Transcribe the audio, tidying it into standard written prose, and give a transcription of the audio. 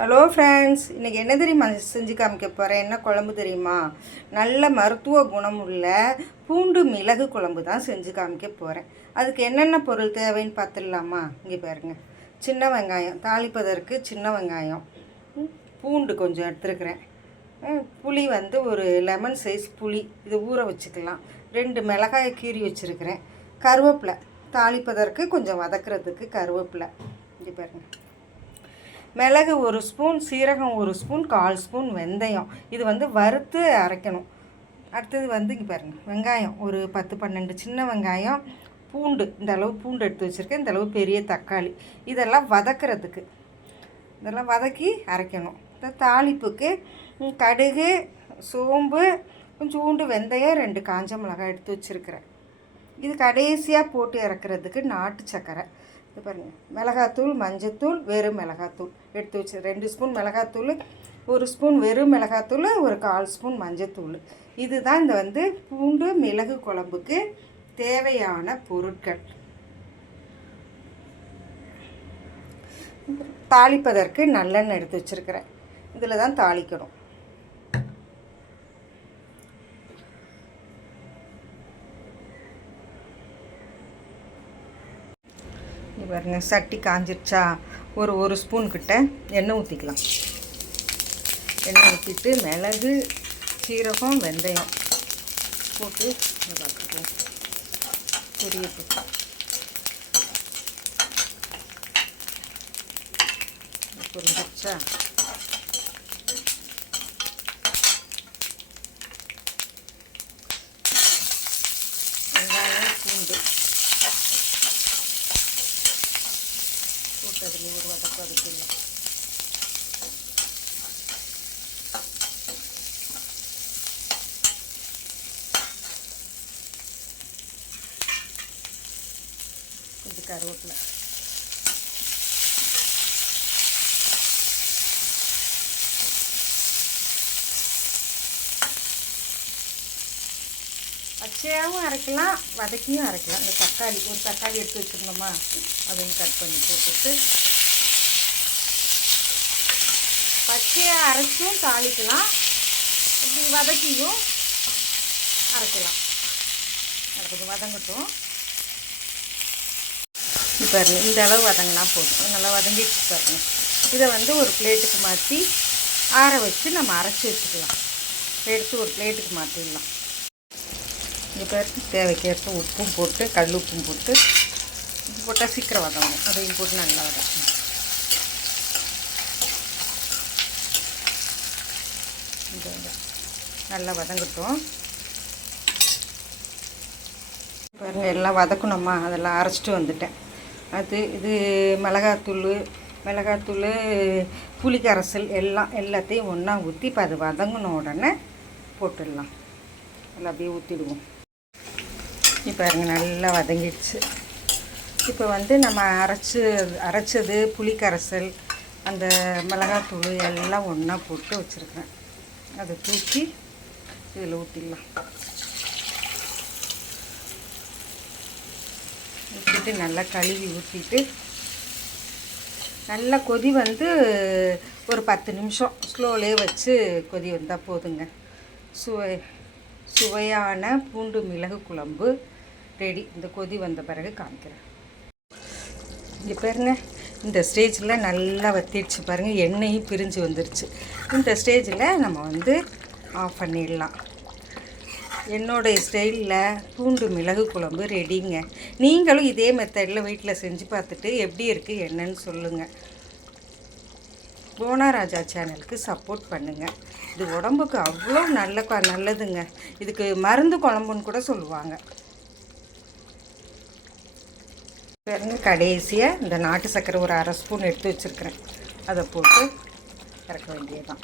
Hello friends, இன்றைக்கி என்ன தெரியுமா செஞ்சு காமிக்க போகிறேன்? என்ன குழம்பு தெரியுமா? நல்ல மருத்துவ குணமுள்ள பூண்டு மிளகு குழம்பு தான் செஞ்சு காமிக்க போகிறேன். அதுக்கு என்னென்ன பொருள் தேவைன்னு பார்த்துடலாமா? இங்கே பாருங்கள், சின்ன வெங்காயம் தாளிப்பதற்கு, சின்ன வெங்காயம், பூண்டு கொஞ்சம் எடுத்துருக்கிறேன், புளி ஒரு லெமன் சைஸ் புளி, இது ஊற வச்சுக்கலாம், 2 மிளகாயை கீறி வச்சுருக்கிறேன், கருவேப்பிலை தாளிப்பதற்கு கொஞ்சம் வதக்கிறதுக்கு கருவேப்பிலை. இங்கே பாருங்கள், மிளகு 1 ஸ்பூன், சீரகம் 1 ஸ்பூன், 1/4 ஸ்பூன் வெந்தயம். இது வறுத்து அரைக்கணும். அடுத்தது இங்கே பாருங்கள், வெங்காயம் ஒரு 10-12 சின்ன வெங்காயம், பூண்டு இந்த அளவு பூண்டு எடுத்து வச்சுருக்கேன், இந்த அளவு பெரிய தக்காளி. இதெல்லாம் வதக்கிறதுக்கு, இதெல்லாம் வதக்கி அரைக்கணும். இந்த தாளிப்புக்கு கடுகு, சோம்பு, கொஞ்சோண்டு வெந்தயம், 2 காஞ்ச மிளகாய் எடுத்து வச்சுருக்கிறேன். இது கடைசியாக போட்டு இறக்குறதுக்கு நாட்டு சர்க்கரை. இது பாருங்கள், மிளகாத்தூள், மஞ்சத்தூள், வெறும் மிளகாத்தூள் எடுத்து வச்சு 2 ஸ்பூன் மிளகாத்தூள், 1 ஸ்பூன் வெறும் மிளகாத்தூள், ஒரு 1/4 ஸ்பூன் மஞ்சத்தூள். இதுதான் இந்த பூண்டு மிளகு குழம்புக்கு தேவையான பொருட்கள். தாளிப்பதற்கு நல்லெண்ணெய் எடுத்து வச்சுருக்கிறேன், இதில் தான் தாளிக்கணும். பாருங்க, சட்டி காஞ்சிருச்சா? ஒரு ஸ்பூன் கிட்ட எண்ணெய் ஊற்றிக்கலாம். எண்ணெய் ஊற்றிட்டு மிளகு, சீரகம், வெந்தயம் போட்டு வதக்குவோம். பொரியட்டு புரிஞ்சிருச்சா? வெங்காயம், பூண்டு போட்டு அதில் ஒரு வதக்கு வதக்கிடலாம். கொஞ்சம் கருவேப்பிலை, பச்சையாகவும் அரைக்கலாம், வதக்கியும் அரைக்கலாம். இந்த தக்காளி, ஒரு தக்காளி எடுத்து வச்சுருந்தோமா, அதையும் கட் பண்ணி போட்டுட்டு பச்சையாக அரைச்சும் தாளிக்கலாம், இப்படி வதக்கியும் அரைக்கலாம். அடுத்தது வதங்கட்டும். இப்போ இந்த அளவு வதங்கினா போதும், நல்லா வதங்கிடுச்சு பாருங்க. இதை ஒரு பிளேட்டுக்கு மாற்றி ஆற வச்சு நம்ம அரைச்சி வச்சுக்கலாம். எடுத்து ஒரு பிளேட்டுக்கு மாற்றிடலாம். இப்போ தேவைக்கேற்ப உப்பும் போட்டு, கல் உப்பும் போட்டு, உப்பு போட்டால் சீக்கிரம் வதங்கணும், அதையும் போட்டு நல்லா வதக்கணும். நல்லா வதங்கட்டும். பாருங்கள், எல்லாம் வதக்கணுமா, அதெல்லாம் அரைச்சிட்டு வந்துட்டேன். இது மிளகாத்தூள், புளிக்கரைசல் எல்லாத்தையும் ஒன்றா ஊற்றி இப்போ அது வதங்கின உடனே போட்டுடலாம். நல்லா அப்படியே ஊற்றிடுவோம். இப்போ நல்லா வதங்கிடுச்சு. இப்போ நம்ம அரைச்சது புளிக்கரைசல், அந்த மிளகாத்தூள் எல்லாம் ஒன்றா போட்டு வச்சுருக்கிறேன். அதை தூக்கி இதில் ஊற்றிடலாம். ஊற்றிட்டு நல்லா கழுவி ஊற்றிட்டு நல்லா கொதி ஒரு 10 நிமிஷம் ஸ்லோலே வச்சு கொதி வந்தால் போதுங்க. சுவையான பூண்டு மிளகு குழம்பு ரெடி. இந்த கொதி வந்த பிறகு காமிக்கிறேன். இங்கே பாருங்க, இந்த ஸ்டேஜில் நல்லா வத்திடுச்சு பாருங்கள், எண்ணெயும் பிரிஞ்சு வந்துருச்சு. இந்த ஸ்டேஜில் நம்ம ஆஃப் பண்ணிடலாம். என்னோடய ஸ்டைலில் பூண்டு மிளகு குழம்பு ரெடிங்க. நீங்களும் இதே மெத்தடில் வீட்டில் செஞ்சு பார்த்துட்டு எப்படி இருக்குது என்னன்னு சொல்லுங்கள். போனாராஜா சேனலுக்கு சப்போர்ட் பண்ணுங்கள். இது உடம்புக்கு அவ்வளோ நல்லதுங்க. இதுக்கு மருந்து குழம்புன்னு கூட சொல்லுவாங்க. பாருங்க, கடைசியாக இந்த நாட்டு சர்க்கரை ஒரு 1/2 ஸ்பூன் எடுத்து வச்சுருக்கிறேன், அதை போட்டு இறக்க வேண்டியதுதான்.